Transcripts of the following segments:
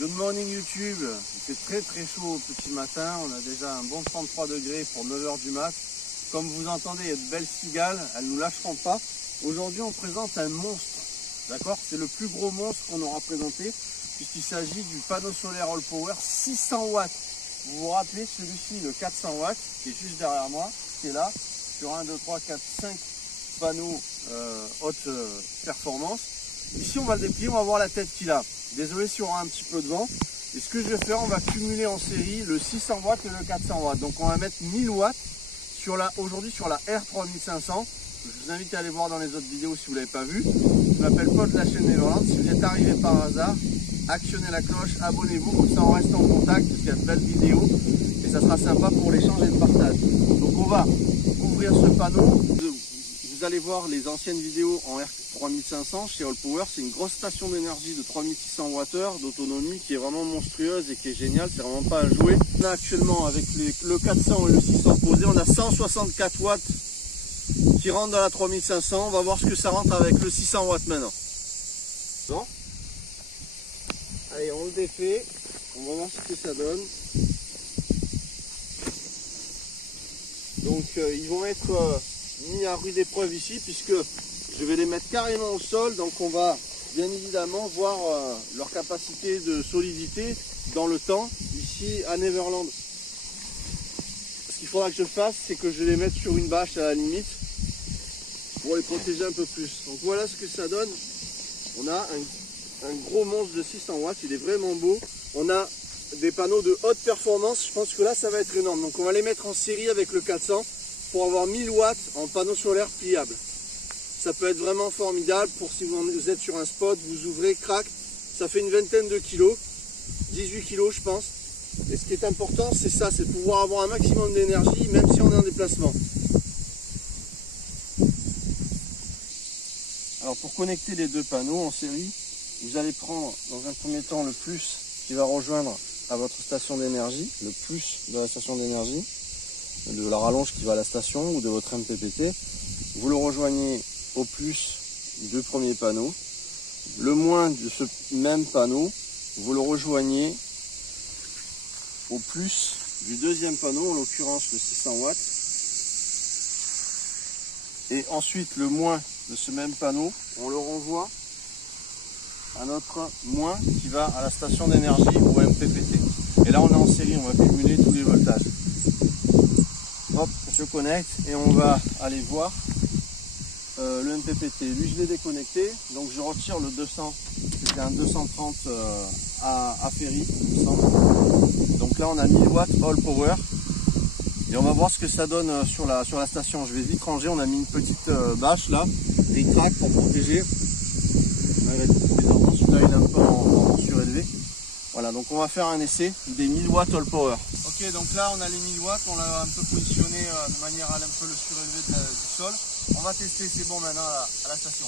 Good morning YouTube, il fait très chaud au petit matin, on a déjà un bon 33 degrés pour 9h du mat. Comme vous entendez, il y a de belles cigales, elles ne nous lâcheront pas. Aujourd'hui on présente un monstre, d'accord? C'est le plus gros monstre qu'on aura présenté, puisqu'il s'agit du panneau solaire All Power 600 watts. Vous vous rappelez celui-ci, le 400 watts, qui est juste derrière moi, qui est là, sur 1, 2, 3, 4, 5 panneaux haute performance. Ici on va le déplier, on va voir la tête qu'il a. Désolé si on aura un petit peu de vent. Et ce que je vais faire, on va cumuler en série le 600 watts et le 400 watts. Donc on va mettre 1000 watts aujourd'hui sur la R3500. Je vous invite à aller voir dans les autres vidéos si vous ne l'avez pas vu. Je m'appelle Paul de la chaîne Neverland. Si vous êtes arrivé par hasard, actionnez la cloche, abonnez-vous, comme ça on reste en contact parce qu'il y a de belles vidéos et ça sera sympa pour l'échange et le partage. Donc on va ouvrir ce panneau. Vous allez voir les anciennes vidéos en R3500 chez All Power. C'est une grosse station d'énergie de 3600 Wh d'autonomie qui est vraiment monstrueuse et qui est géniale. C'est vraiment pas à jouer. Là actuellement avec le 400 et le 600 posé, on a 164 watts qui rentrent dans la 3500. On va voir ce que ça rentre avec le 600 watts maintenant. Bon. Allez, on le défait. On va voir ce que ça donne. Donc ils vont être mis à rude épreuve ici puisque je vais les mettre carrément au sol. Donc on va bien évidemment voir leur capacité de solidité dans le temps ici à Neverland. Ce qu'il faudra que je fasse, c'est que je les mette sur une bâche à la limite pour les protéger un peu plus. Donc voilà ce que ça donne. On a un gros monstre de 600 watts, il est vraiment beau. On a des panneaux de haute performance, je pense que là ça va être énorme. Donc on va les mettre en série avec le 400 pour avoir 1000 watts en panneau solaire pliable. Ça peut être vraiment formidable pour si vous êtes sur un spot, vous ouvrez, crac, ça fait une vingtaine de kilos, 18 kilos je pense. Et ce qui est important c'est ça, c'est de pouvoir avoir un maximum d'énergie même si on est en déplacement. Alors pour connecter les deux panneaux en série, vous allez prendre dans un premier temps le plus qui va rejoindre à votre station d'énergie, le plus de la station d'énergie, de la rallonge qui va à la station ou de votre MPPT. Vous le rejoignez au plus du deux premiers panneaux. Le moins de ce même panneau, vous le rejoignez au plus du deuxième panneau, en l'occurrence le 600 watts. Et ensuite le moins de ce même panneau, on le renvoie à notre moins qui va à la station d'énergie ou MPPT. Et là on est en série, on va cumuler tous les voltages. Hop, je connecte et on va aller voir le MPPT. Lui je l'ai déconnecté, donc je retire le 200, c'était un 230 à Ferry, il me semble. Donc là on a 1000 watts All Power. Et on va voir ce que ça donne sur la station. Je vais vite ranger, on a mis une petite bâche là, des tracks pour protéger. Celui-là il est un peu en surélevé. Voilà, donc on va faire un essai des 1000 watts All Power. Ok, donc là on a les 1000 watts, on l'a un peu positionné de manière à un peu le surélever du sol. On va tester, c'est bon maintenant à la station.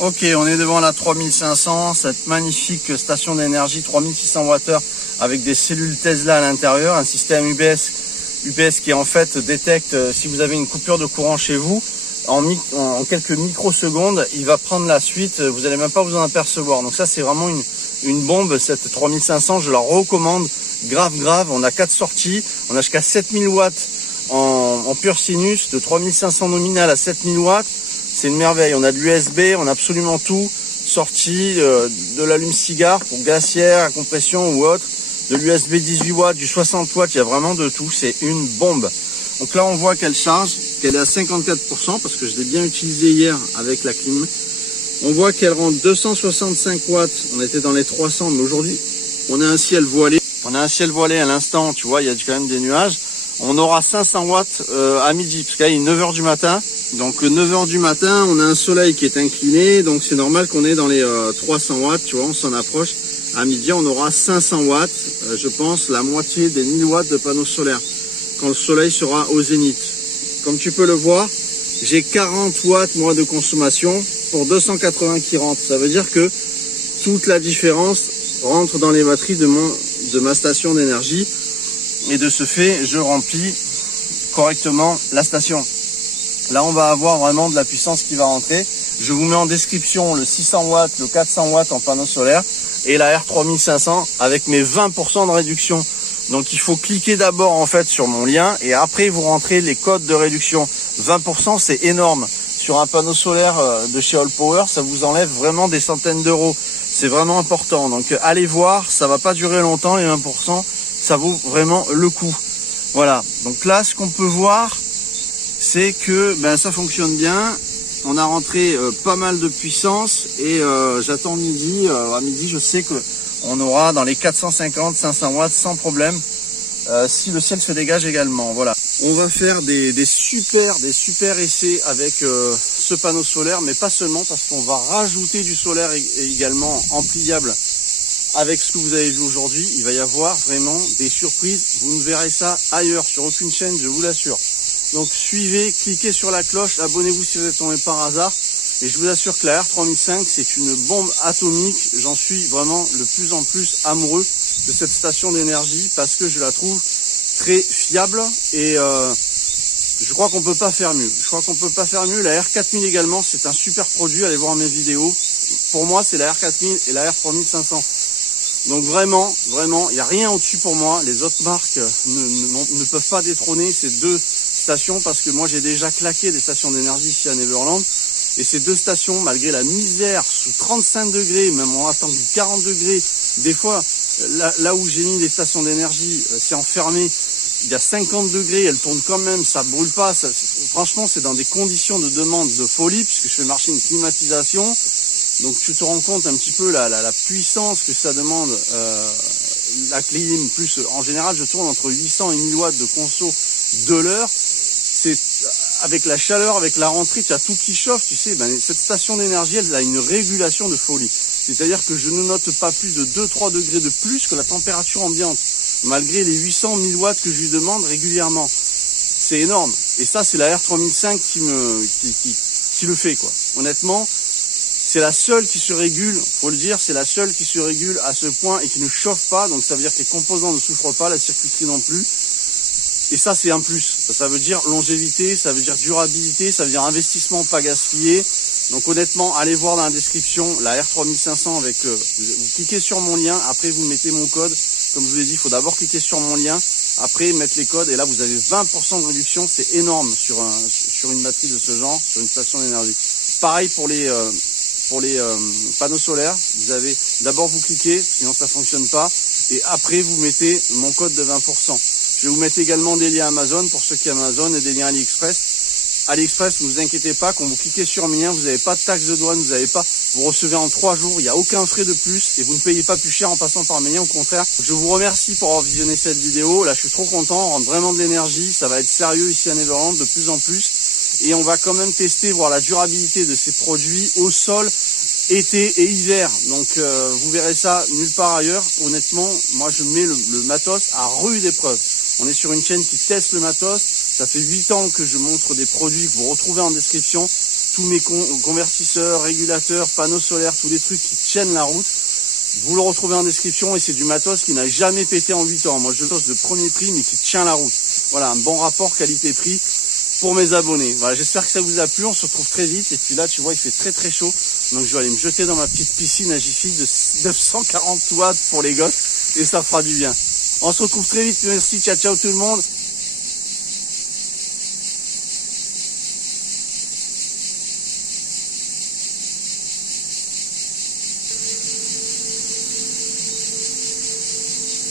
Ok, on est devant la 3500, cette magnifique station d'énergie 3600 Wh avec des cellules Tesla à l'intérieur, un système UPS qui en fait détecte si vous avez une coupure de courant chez vous. En quelques microsecondes, il va prendre la suite, vous n'allez même pas vous en apercevoir. Donc ça c'est vraiment une bombe, cette 3500, je la recommande grave. On a 4 sorties, on a jusqu'à 7000 watts en pur sinus, de 3500 nominal à 7000 watts, c'est une merveille. On a de l'USB, on a absolument tout, sortie, de l'allume-cigare pour glacière, à compression ou autre, de l'USB 18 watts, du 60 watts, il y a vraiment de tout, c'est une bombe. Donc là on voit qu'elle charge, qu'elle est à 54% parce que je l'ai bien utilisé hier avec la clim. On voit qu'elle rentre 265 watts, on était dans les 300 mais aujourd'hui on a un ciel voilé. On a un ciel voilé à l'instant, tu vois, il y a quand même des nuages. On aura 500 watts à midi, parce qu'il est 9h du matin. Donc 9h du matin, on a un soleil qui est incliné, donc c'est normal qu'on est dans les 300 watts, tu vois, on s'en approche. À midi, on aura 500 watts, je pense la moitié des 1000 watts de panneaux solaires, quand le soleil sera au zénith. Comme tu peux le voir, j'ai 40 watts moi de consommation pour 280 qui rentrent. Ça veut dire que toute la différence rentre dans les batteries de ma station d'énergie. Et de ce fait, je remplis correctement la station. Là, on va avoir vraiment de la puissance qui va rentrer. Je vous mets en description le 600 watts, le 400 watts en panneau solaire. et la R3500 avec mes 20% de réduction. Donc il faut cliquer d'abord en fait sur mon lien et après vous rentrez les codes de réduction. 20% c'est énorme. Sur un panneau solaire de chez Allpower, ça vous enlève vraiment des centaines d'euros. C'est vraiment important. Donc allez voir, ça va pas durer longtemps, les 20%, ça vaut vraiment le coup. Voilà, donc là ce qu'on peut voir, c'est que ça fonctionne bien. On a rentré pas mal de puissance et j'attends midi. À midi, je sais que on aura dans les 450-500 watts sans problème si le ciel se dégage également. Voilà. On va faire des super essais avec ce panneau solaire, mais pas seulement parce qu'on va rajouter du solaire également en pliable avec ce que vous avez vu aujourd'hui. Il va y avoir vraiment des surprises. Vous ne verrez ça ailleurs sur aucune chaîne, je vous l'assure. Donc suivez, cliquez sur la cloche, abonnez-vous si vous êtes tombé par hasard. Et je vous assure que la R3500 c'est une bombe atomique. J'en suis vraiment de plus en plus amoureux de cette station d'énergie parce que je la trouve très fiable et je crois qu'on peut pas faire mieux. La R4000 également, c'est un super produit. Allez voir mes vidéos. Pour moi, c'est la R4000 et la R3500. Donc vraiment, il n'y a rien au-dessus pour moi. Les autres marques ne peuvent pas détrôner ces deux stations parce que moi j'ai déjà claqué des stations d'énergie ici à Neverland. Et ces deux stations, malgré la misère, sous 35 degrés, même en attendant 40 degrés, des fois, là où j'ai mis les stations d'énergie, c'est enfermé, il y a 50 degrés, elles tournent quand même, ça brûle pas. Franchement, c'est dans des conditions de demande de folie, puisque je fais marcher une climatisation. Donc tu te rends compte un petit peu la puissance que ça demande, la clim, plus en général, je tourne entre 800 et 1000 watts de conso de l'heure. C'est avec la chaleur, avec la rentrée, tu as tout qui chauffe, tu sais, cette station d'énergie, elle a une régulation de folie. C'est-à-dire que je ne note pas plus de 2-3 degrés de plus que la température ambiante, malgré les 800-1000 watts que je lui demande régulièrement. C'est énorme. Et ça, c'est la R3005 qui le fait, quoi. Honnêtement, c'est la seule qui se régule, faut le dire, c'est la seule qui se régule à ce point et qui ne chauffe pas. Donc ça veut dire que les composants ne souffrent pas, la circuiterie non plus. Et ça, c'est un plus. Ça veut dire longévité, ça veut dire durabilité, ça veut dire investissement pas gaspillé. Donc honnêtement, allez voir dans la description la R3500 avec... vous cliquez sur mon lien, après vous mettez mon code. Comme je vous l'ai dit, il faut d'abord cliquer sur mon lien, après mettre les codes. Et là, vous avez 20% de réduction. C'est énorme sur une batterie de ce genre, sur une station d'énergie. Pareil pour les panneaux solaires. Vous avez d'abord vous cliquez, sinon ça ne fonctionne pas. Et après, vous mettez mon code de 20%. Je vais vous mettre également des liens Amazon pour ceux qui ont Amazon et des liens AliExpress. AliExpress, ne vous inquiétez pas, quand vous cliquez sur mes liens, vous n'avez pas de taxe de douane, vous recevez en 3 jours, il n'y a aucun frais de plus et vous ne payez pas plus cher en passant par mes liens, au contraire. Je vous remercie pour avoir visionné cette vidéo. Là, je suis trop content, on rentre vraiment de l'énergie, ça va être sérieux ici à Neverland de plus en plus. Et on va quand même tester, voir la durabilité de ces produits au sol, été et hiver. Donc vous verrez ça nulle part ailleurs. Honnêtement, moi je mets le matos à rude épreuve. On est sur une chaîne qui teste le matos. Ça fait 8 ans que je montre des produits que vous retrouvez en description. Tous mes convertisseurs, régulateurs, panneaux solaires, tous les trucs qui tiennent la route. Vous le retrouvez en description et c'est du matos qui n'a jamais pété en 8 ans. Moi je matos de premier prix mais qui tient la route. Voilà, un bon rapport qualité-prix pour mes abonnés. Voilà, j'espère que ça vous a plu. On se retrouve très vite. Et puis là, tu vois, il fait très très chaud. Donc je vais aller me jeter dans ma petite piscine à Jiffy de 940 watts pour les gosses. Et ça fera du bien. On se retrouve très vite. Merci. Ciao, ciao tout le monde.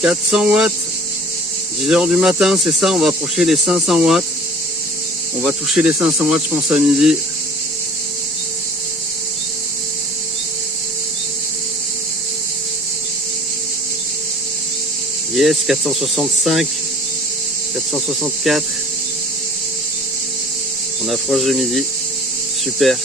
« 400 watts, 10 h du matin, c'est ça, on va approcher les 500 watts. On va toucher les 500 watts, je pense, à midi. Yes, 465, 464. On approche de midi. Super.